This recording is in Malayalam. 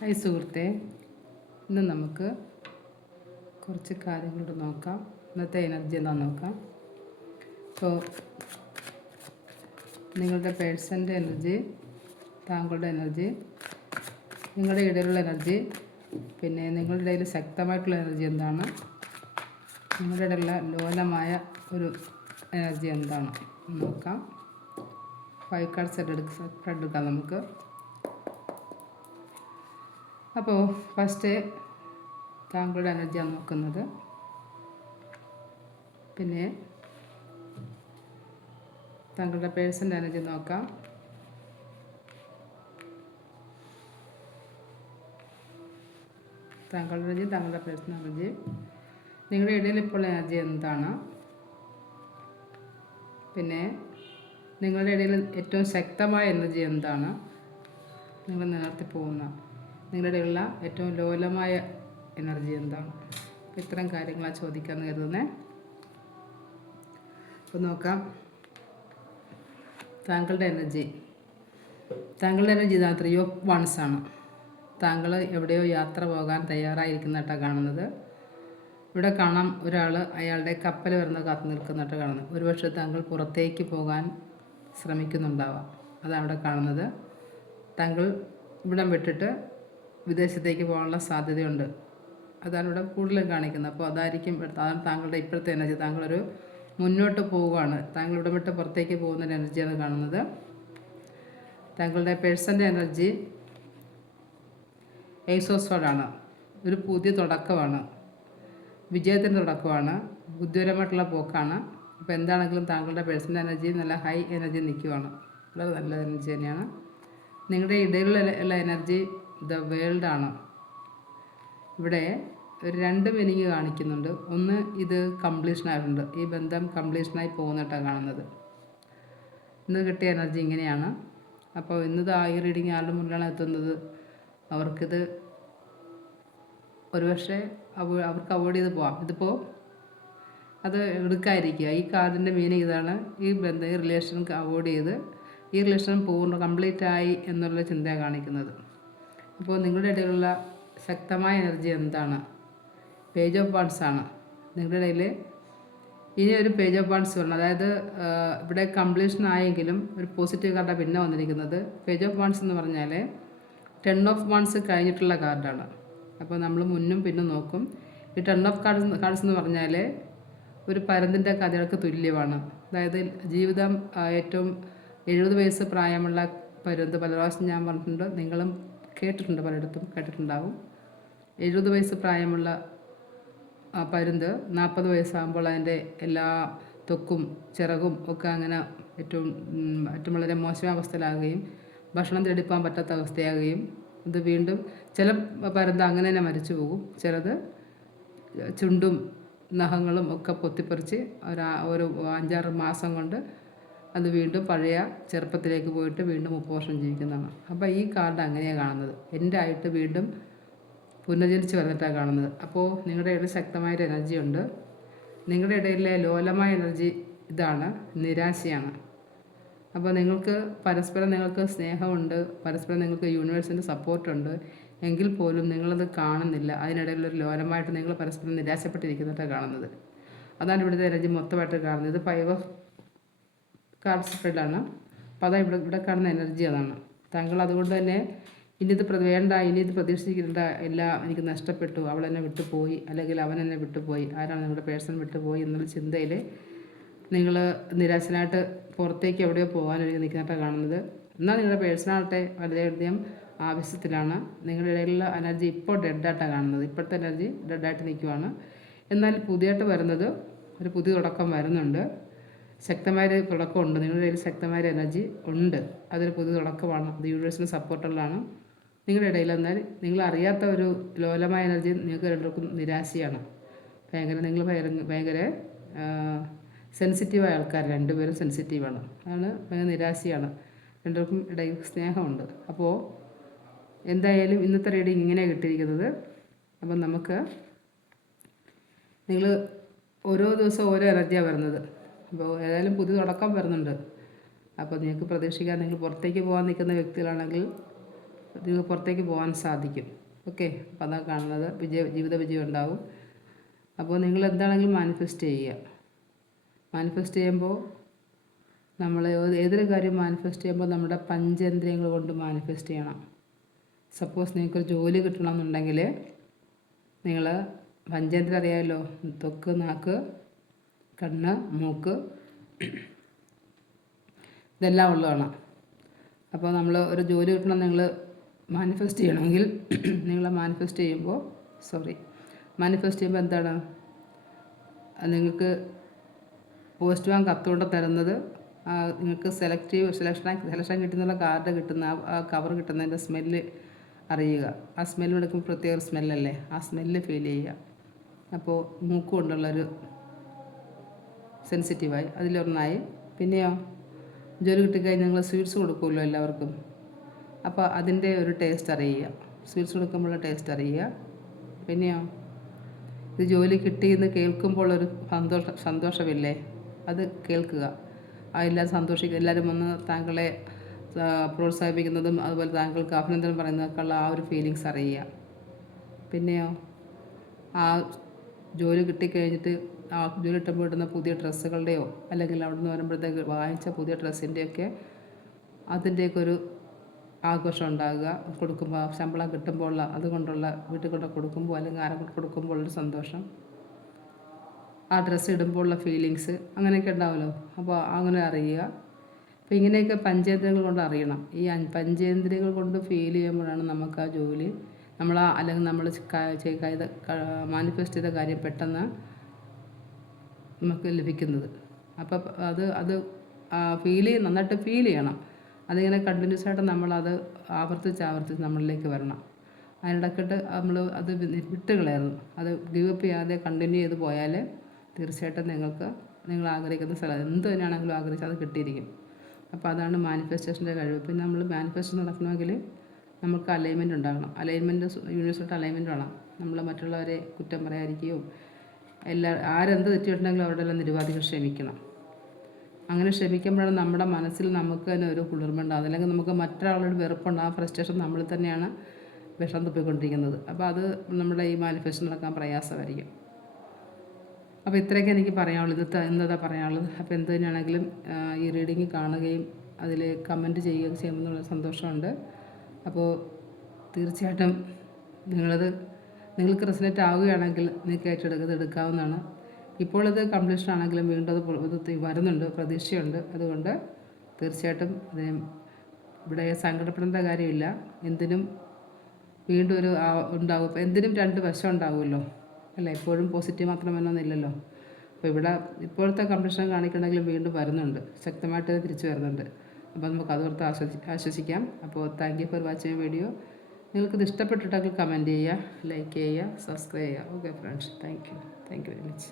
ഹായ് സുഹൃത്തെ. ഇന്ന് നമുക്ക് കുറച്ച് കാര്യങ്ങളോട് നോക്കാം. ഇന്നത്തെ എനർജി എന്താണെന്ന് നോക്കാം. ഇപ്പോൾ നിങ്ങളുടെ പേഴ്സന്റെ എനർജി താങ്കളുടെ എനർജി നിങ്ങളുടെ ഇടയിലുള്ള എനർജി പിന്നെ നിങ്ങളുടെ ഇടയിൽ ശക്തമായിട്ടുള്ള എനർജി എന്താണ്? നിങ്ങളുടെ ഇടയിലുള്ള ലോലമായ ഒരു എനർജി എന്താണ്? നോക്കാം. ഫൈവ് കാർഡ് സെറ്റ് സ്പ്രെഡ് എടുക്കാം നമുക്ക്. അപ്പോൾ ഫസ്റ്റ് താങ്കളുടെ എനർജിയാണ് നോക്കുന്നത്. പിന്നെ താങ്കളുടെ പേഴ്സണൽ എനർജി നോക്കാം. താങ്കളുടെ എനർജി താങ്കളുടെ പേഴ്സണൽ എനർജി. നിങ്ങളുടെ ഇടയിൽ ഇപ്പോൾ എനർജി എന്താണ്? പിന്നെ നിങ്ങളുടെ ഇടയിൽ ഏറ്റവും ശക്തമായ എനർജി എന്താണ്? നിങ്ങൾ നിലനിർത്തി പോകുന്ന നിങ്ങളുടെ ഉള്ള ഏറ്റവും ലോലമായ എനർജി എന്താണ്? ഇത്തരം കാര്യങ്ങളാണ് ചോദിക്കാൻ കരുതുന്നത് അപ്പോൾ നോക്കാം. താങ്കളുടെ എനർജി താങ്കളുടെ എനർജി ഇതാ ത്രീ ഓഫ് വൺസ് ആണ്. താങ്കൾ എവിടെയോ യാത്ര പോകാൻ തയ്യാറായിരിക്കുന്നതായിട്ടാണ് കാണുന്നത്. ഇവിടെ കാണാം ഒരാൾ അയാളുടെ കപ്പൽ വരുന്ന കാത്തു നിൽക്കുന്നതായിട്ട് കാണുന്നത്. ഒരുപക്ഷെ താങ്കൾ പുറത്തേക്ക് പോകാൻ ശ്രമിക്കുന്നുണ്ടാവാം. അതാണ് അവിടെ കാണുന്നത്. താങ്കൾ ഇവിടം വിട്ടിട്ട് വിദേശത്തേക്ക് പോകാനുള്ള സാധ്യതയുണ്ട്. അതാണ് ഇവിടെ കൂടുതലും കാണിക്കുന്നത്. അപ്പോൾ അതായിരിക്കും അതാണ് താങ്കളുടെ ഇപ്പോഴത്തെ എനർജി. താങ്കളൊരു മുന്നോട്ട് പോവുകയാണ്. താങ്കൾ ഇവിടെ വിട്ട് പുറത്തേക്ക് പോകുന്ന ഒരു എനർജിയാണ് കാണുന്നത്. താങ്കളുടെ പേഴ്സന്റെ എനർജി ഏസോസ്വാഡാണ് ഒരു പുതിയ തുടക്കമാണ്. വിജയത്തിന്റെ തുടക്കമാണ്. ബുദ്ധിപരമായിട്ടുള്ള പോക്കാണ്. അപ്പോൾ എന്താണെങ്കിലും താങ്കളുടെ പേഴ്സണൽ എനർജി നല്ല ഹൈ എനർജി നിൽക്കുവാണ്. വളരെ നല്ല എനർജി തന്നെയാണ്. നിങ്ങളുടെ ഇടയിലുള്ള എനർജി ദ വേൾഡ് ആണ്. ഇവിടെ ഒരു രണ്ട് മീനിങ് കാണിക്കുന്നുണ്ട്. ഒന്ന് ഇത് കംപ്ലീഷൻ ആയിട്ടുണ്ട്. ഈ ബന്ധം കംപ്ലീഷനായി പോകുന്നിട്ടാണ് കാണുന്നത്. ഇന്ന് കിട്ടിയ എനർജി ഇങ്ങനെയാണ്. അപ്പോൾ ഇന്നത് ആ ഈ റീഡിങ് ആരുടെ മുന്നിലാണ് എത്തുന്നത്. അവർക്കിത് ഒരുപക്ഷെ അവ അവർക്ക് അവോയ്ഡ് ചെയ്ത് പോവാം. ഇതിപ്പോൾ അത് എടുക്കാതിരിക്കുക. ഈ കാർഡിന്റെ മീനിങ് ഇതാണ്. ഈ ബന്ധം ഈ റിലേഷൻ അവോയ്ഡ് ചെയ്ത് ഈ റിലേഷൻ പൂർണ കംപ്ലീറ്റ് ആയി എന്നുള്ള ചിന്തയാണ് കാണിക്കുന്നത്. അപ്പോൾ നിങ്ങളുടെ ഇടയിലുള്ള ശക്തമായ എനർജി എന്താണ്? പേജ് ഓഫ് വാൺസ് ആണ്. നിങ്ങളുടെ ഇടയിൽ ഇനി ഒരു പേജ് ഓഫ് വാൺസ് വരണം. അതായത് ഇവിടെ കംപ്ലീഷൻ ആയെങ്കിലും ഒരു പോസിറ്റീവ് കാർഡാണ് പിന്നെ വന്നിരിക്കുന്നത് പേജ് ഓഫ് വാൺസ് എന്ന് പറഞ്ഞാൽ ടെൻ ഓഫ് വാൺസ് കഴിഞ്ഞിട്ടുള്ള കാർഡാണ് അപ്പോൾ നമ്മൾ മുന്നും പിന്നും നോക്കും. ഈ ടെൻ ഓഫ് കാർഡ്സ് കാർഡ്സ് എന്ന് പറഞ്ഞാൽ ഒരു പരന്തിന്റെ കഥകൾക്ക് തുല്യമാണ്. അതായത് ജീവിതം ഏറ്റവും എഴുപത് വയസ്സ് പ്രായമുള്ള പരുന്ത് പല പ്രാവശ്യം ഞാൻ പറഞ്ഞിട്ടുണ്ട് നിങ്ങളും കേട്ടിട്ടുണ്ട് പലയിടത്തും കേട്ടിട്ടുണ്ടാവും. എഴുപത് വയസ്സ് പ്രായമുള്ള ആ പരുന്ത് നാൽപ്പത് വയസ്സാകുമ്പോൾ അതിന്റെ എല്ലാ തൊക്കും ചിറകും ഒക്കെ അങ്ങനെ ഏറ്റവും ഏറ്റവും വളരെ മോശമായ അവസ്ഥയിലാകുകയും ഭക്ഷണം തേടിപ്പാൻ പറ്റാത്ത അവസ്ഥയാകുകയും ഇത് വീണ്ടും ചില പരുന്ത് അങ്ങനെ തന്നെ മരിച്ചു പോകും. ചിലത് ചുണ്ടും നഖങ്ങളും ഒക്കെ പൊത്തിപ്പറിച്ച് ഒരു അഞ്ചാറ് മാസം കൊണ്ട് അത് വീണ്ടും പഴയ ചെറുപ്പത്തിലേക്ക് പോയിട്ട് വീണ്ടും മുപ്പത് വർഷം ജീവിക്കുന്നതാണ്. അപ്പോൾ ഈ കാർഡ് അങ്ങനെയാണ് കാണുന്നത്. എന്റെ ആയിട്ട് വീണ്ടും പുനർജനിച്ച് വന്നിട്ടാണ് കാണുന്നത്. അപ്പോൾ നിങ്ങളുടെ ഇടയിൽ ശക്തമായൊരു എനർജി ഉണ്ട്. നിങ്ങളുടെ ഇടയിലെ ലോലമായ എനർജി ഇതാണ്. നിരാശയാണ്. അപ്പോൾ നിങ്ങൾക്ക് പരസ്പരം നിങ്ങൾക്ക് സ്നേഹമുണ്ട്. പരസ്പരം നിങ്ങൾക്ക് യൂണിവേഴ്സിന്റെ സപ്പോർട്ടുണ്ട്. എങ്കിൽ പോലും നിങ്ങളത് കാണുന്നില്ല. അതിനിടയിലൊരു ലോലമായിട്ട് നിങ്ങൾ പരസ്പരം നിരാശപ്പെട്ടിരിക്കുന്നതായിട്ടാണ് കാണുന്നത്. അതാണ് ഇവിടുത്തെ എനർജി മൊത്തമായിട്ട് കാണുന്നത്. ഇത് ഫൈവ് ഓഫ് കാർഡ് സ്പ്രെഡാണ് അപ്പോൾ അതാ ഇവിടെ ഇവിടെ കാണുന്ന എനർജി അതാണ്. താങ്കൾ അതുകൊണ്ട് തന്നെ ഇനി ഇത് വേണ്ട ഇനി ഇത് പ്രതീക്ഷിക്കേണ്ട എല്ലാം എനിക്ക് നഷ്ടപ്പെട്ടു അവൾ എന്നെ വിട്ടുപോയി അല്ലെങ്കിൽ അവൻ എന്നെ വിട്ടുപോയി ആരാണ് നിങ്ങളുടെ പേഴ്സൺ വിട്ടുപോയി എന്നുള്ള ചിന്തയിൽ നിങ്ങൾ നിരാശനായിട്ട് പുറത്തേക്ക് എവിടെയോ പോകാനൊരുങ്ങി നിൽക്കുന്നതായിട്ട് കാണുന്നത്. എന്നാൽ നിങ്ങളുടെ പേഴ്സണാകട്ടെ വളരെയധികം ആവശ്യത്തിലാണ് നിങ്ങളുടെ ഇടയിലുള്ള എനർജി ഇപ്പോൾ ഡെഡായിട്ടാണ് കാണുന്നത്. ഇപ്പോഴത്തെ എനർജി ഡെഡായിട്ട് നിൽക്കുവാണ്. എന്നാൽ പുതിയതായിട്ട് വരുന്നത് ഒരു പുതിയ തുടക്കം വരുന്നുണ്ട്. ശക്തമായൊരു തുടക്കമുണ്ട്. നിങ്ങളുടെ കയ്യിൽ ശക്തമായൊരു എനർജി ഉണ്ട്. അതൊരു പുതിയ തുടക്കമാണ്. അത് യൂണിവേഴ്സിന് സപ്പോർട്ടുള്ളതാണ്. നിങ്ങളുടെ ഇടയിൽ എന്നാൽ നിങ്ങൾ അറിയാത്ത ഒരു ലോലമായ എനർജി നിങ്ങൾക്ക് രണ്ടുപേർക്കും നിരാശയാണ്. ഭയങ്കര നിങ്ങൾ ഭയങ്കര ഭയങ്കര സെൻസിറ്റീവായ ആൾക്കാർ. രണ്ടുപേരും സെൻസിറ്റീവാണ്. അതാണ് ഭയങ്കര നിരാശയാണ്. രണ്ടുപേർക്കും ഇടയിൽ സ്നേഹമുണ്ട്. അപ്പോൾ എന്തായാലും ഇന്നത്തെ റീഡിങ് ഇങ്ങനെയാണ് കിട്ടിയിരിക്കുന്നത്. അപ്പം നമുക്ക് നിങ്ങൾ ഓരോ ദിവസവും ഓരോ എനർജിയാണ് വരുന്നത്. അപ്പോൾ ഏതായാലും പുതിയ തുടക്കം വരുന്നുണ്ട്. അപ്പോൾ നിങ്ങൾക്ക് പ്രതീക്ഷിക്കാൻ നിങ്ങൾ പുറത്തേക്ക് പോകാൻ നിൽക്കുന്ന വ്യക്തികളാണെങ്കിൽ നിങ്ങൾക്ക് പുറത്തേക്ക് പോകാൻ സാധിക്കും. ഓക്കെ അപ്പോൾ അതാണ് കാണുന്നത്. വിജയ ജീവിത വിജയം ഉണ്ടാവും. അപ്പോൾ നിങ്ങൾ എന്താണെങ്കിലും മാനിഫെസ്റ്റ് ചെയ്യുക. മാനിഫെസ്റ്റ് ചെയ്യുമ്പോൾ നമ്മൾ ഏതൊരു കാര്യം മാനിഫെസ്റ്റ് ചെയ്യുമ്പോൾ നമ്മുടെ പഞ്ചേന്ദ്രിയങ്ങൾ കൊണ്ട് മാനിഫെസ്റ്റ് ചെയ്യണം. സപ്പോസ് നിങ്ങൾക്കൊരു ജോലി കിട്ടണമെന്നുണ്ടെങ്കിൽ നിങ്ങൾ പഞ്ചേന്ദ്രം അറിയാമല്ലോ തൊക്ക് നാക്ക് കണ്ണ് മൂക്ക്. ഇതെല്ലാം ഉള്ളതാണ്. അപ്പോൾ നമ്മൾ ഒരു ജോലി കിട്ടണം നിങ്ങൾ മാനിഫെസ്റ്റ് ചെയ്യണമെങ്കിൽ നിങ്ങൾ മാനിഫെസ്റ്റ് ചെയ്യുമ്പോൾ സോറി മാനിഫെസ്റ്റ് ചെയ്യുമ്പോൾ എന്താണ്? നിങ്ങൾക്ക് പോസ്റ്റ് ബാങ്ക് കത്തുകൊണ്ട് തരുന്നത് നിങ്ങൾക്ക് സെലക്റ്റീവ് സെലക്ഷൻ സെലക്ഷൻ കിട്ടുന്നുള്ള കാർഡ് കിട്ടുന്ന ആ കവർ കിട്ടുന്നതിന്റെ സ്മെല്ല് അറിയുക. ആ സ്മെല്ല് എടുക്കുമ്പോൾ പ്രത്യേക സ്മെല്ലല്ലേ ആ സ്മെല്ല് ഫീൽ ചെയ്യുക. അപ്പോൾ മൂക്ക് കൊണ്ടുള്ളൊരു സെൻസിറ്റീവായി. അതിലൊന്നായി. പിന്നെയോ? ജോലി കിട്ടിക്കഴിഞ്ഞാൽ നിങ്ങൾ സ്വീറ്റ്സ് കൊടുക്കുമല്ലോ എല്ലാവർക്കും. അപ്പോൾ അതിന്റെ ഒരു ടേസ്റ്റ് അറിയുക. സ്വീറ്റ്സ് കൊടുക്കുമ്പോഴുള്ള ടേസ്റ്റ് അറിയുക. പിന്നെയോ? ഇത് ജോലി കിട്ടിയെന്ന് കേൾക്കുമ്പോൾ ഒരു സന്തോഷ സന്തോഷമില്ലേ? അത് കേൾക്കുക. ആ എല്ലാവരും സന്തോഷിക്കുക. എല്ലാവരും വന്ന് താങ്കളെ പ്രോത്സാഹിപ്പിക്കുന്നതും അതുപോലെ താങ്കൾക്ക് അഭിനന്ദനം പറയുന്നതൊക്കെയുള്ള ആ ഒരു ഫീലിങ്സ് അറിയുക. പിന്നെയോ? ആ ജോലി കിട്ടിക്കഴിഞ്ഞിട്ട് ആ ജോലി കിട്ടുമ്പോൾ കിട്ടുന്ന പുതിയ ഡ്രസ്സുകളുടെയോ അല്ലെങ്കിൽ അവിടെ നിന്ന് വരുമ്പോഴത്തേക്ക് വാങ്ങിച്ച പുതിയ ഡ്രസ്സിന്റെയൊക്കെ അതിന്റെയൊക്കെ ഒരു ആഘോഷം ഉണ്ടാകുക. കൊടുക്കുമ്പോൾ ശമ്പളം കിട്ടുമ്പോൾ അതുകൊണ്ടുള്ള വീട്ടിൽ കൊണ്ട് കൊടുക്കുമ്പോൾ അല്ലെങ്കിൽ ആരെ കൊടുക്കുമ്പോൾ ഒരു സന്തോഷം. ആ ഡ്രസ്സ് ഇടുമ്പോഴുള്ള ഫീലിങ്സ് അങ്ങനെയൊക്കെ ഉണ്ടാവുമല്ലോ അപ്പോൾ അങ്ങനെ അറിയുക. അപ്പോൾ ഇങ്ങനെയൊക്കെ പഞ്ചേന്ദ്രിയങ്ങൾ കൊണ്ട് അറിയണം. ഈ പഞ്ചേന്ദ്രിയങ്ങൾ കൊണ്ട് ഫീൽ ചെയ്യുമ്പോഴാണ് നമുക്ക് ആ ജോലി നമ്മൾ അല്ലെങ്കിൽ നമ്മൾ ചെയ്ത മാനിഫെസ്റ്റ് ചെയ്ത കാര്യം പെട്ടെന്ന് നമുക്ക് ലഭിക്കുന്നത്. അപ്പോൾ അത് അത് ഫീൽ നന്നായിട്ട് ഫീൽ ചെയ്യണം. അതിങ്ങനെ കണ്ടിന്യൂസ് ആയിട്ട് നമ്മളത് ആവർത്തിച്ച് ആവർത്തിച്ച് നമ്മളിലേക്ക് വരണം. അതിനിടക്കിട്ട് നമ്മൾ അത് വിട്ട് കളയരുത് അത് അപ്പ് ചെയ്യാതെ കണ്ടിന്യൂ ചെയ്ത് പോയാൽ തീർച്ചയായിട്ടും നിങ്ങൾക്ക് നിങ്ങൾ ആഗ്രഹിക്കുന്ന സ്ഥലം എന്ത് തന്നെയാണെങ്കിലും ആഗ്രഹിച്ചാൽ അത് കിട്ടിയിരിക്കും. അപ്പോൾ അതാണ് മാനിഫെസ്റ്റേഷന്റെ കഴിവ്. പിന്നെ നമ്മൾ മാനിഫെസ്റ്റേഷൻ നടക്കണമെങ്കിൽ നമുക്ക് അലൈൻമെന്റ് ഉണ്ടാകണം. അലൈൻമെന്റ് യൂണിവേഴ്സായിട്ട് അലൈൻമെന്റ് വേണം. നമ്മൾ മറ്റുള്ളവരെ കുറ്റം പറയാതിരിക്കുകയും എല്ലാ ആരെന്ത് തെറ്റിയിട്ടുണ്ടെങ്കിലും അവരുടെ എല്ലാം നിരുപാധികൾ ക്ഷമിക്കണം. അങ്ങനെ ക്ഷമിക്കുമ്പോഴാണ് നമ്മുടെ മനസ്സിൽ നമുക്ക് തന്നെ ഒരു കുളിർമുണ്ടാകുന്നത് അല്ലെങ്കിൽ നമുക്ക് മറ്റൊരാളോട് വെറുപ്പുണ്ട്. ആ ഫ്രസ്ട്രേഷൻ നമ്മൾ തന്നെയാണ് വിഷം തുപ്പിക്കൊണ്ടിരിക്കുന്നത്. അപ്പോൾ അത് നമ്മുടെ ഈ മാനിഫെസ്റ്റേഷൻ നടക്കാൻ പ്രയാസമായിരിക്കും. അപ്പോൾ ഇത്രയൊക്കെ എനിക്ക് പറയാനുള്ളത് ഇത് എന്താ പറയാനുള്ളത്? അപ്പോൾ എന്ത് തന്നെയാണെങ്കിലും ഈ റീഡിങ് കാണുകയും അതിൽ കമന്റ് ചെയ്യുകയും ചെയ്യുമ്പോൾ സന്തോഷമുണ്ട്. അപ്പോൾ തീർച്ചയായിട്ടും നിങ്ങളത് നിങ്ങൾക്ക് റെസിനേറ്റ് ആവുകയാണെങ്കിൽ നിങ്ങൾക്ക് ഏറ്റെടുക്കുന്നത് എടുക്കാവുന്നതാണ്. ഇപ്പോൾ ഇത് കംപ്ലീഷൻ ആണെങ്കിലും വീണ്ടും അത് വരുന്നുണ്ട് പ്രതീക്ഷയുണ്ട്. അതുകൊണ്ട് തീർച്ചയായിട്ടും അതിന് ഇവിടെ സങ്കടപ്പെടേണ്ട കാര്യമില്ല. എന്തിനും വീണ്ടും ഒരു ഉണ്ടാവും. എന്തിനും രണ്ട് വശം ഉണ്ടാവുമല്ലോ. അല്ല? എപ്പോഴും പോസിറ്റീവ് മാത്രം വന്നൊന്നുമില്ലല്ലോ അപ്പോൾ ഇവിടെ ഇപ്പോഴത്തെ കംപ്ലീഷൻ കാണിക്കണമെങ്കിലും വീണ്ടും വരുന്നുണ്ട്. ശക്തമായിട്ട് തിരിച്ചു വരുന്നുണ്ട്. അപ്പോൾ നമുക്ക് അതോർത്ത് ആശ്വസി ആശ്വസിക്കാം. അപ്പോൾ thank you for watching video നിങ്ങൾക്കിത് ഇഷ്ടപ്പെട്ടിട്ടെങ്കിൽ കമന്റ് ചെയ്യുക ലൈക്ക് ചെയ്യുക സബ്സ്ക്രൈബ് ചെയ്യുക. Okay friends thank you thank you very much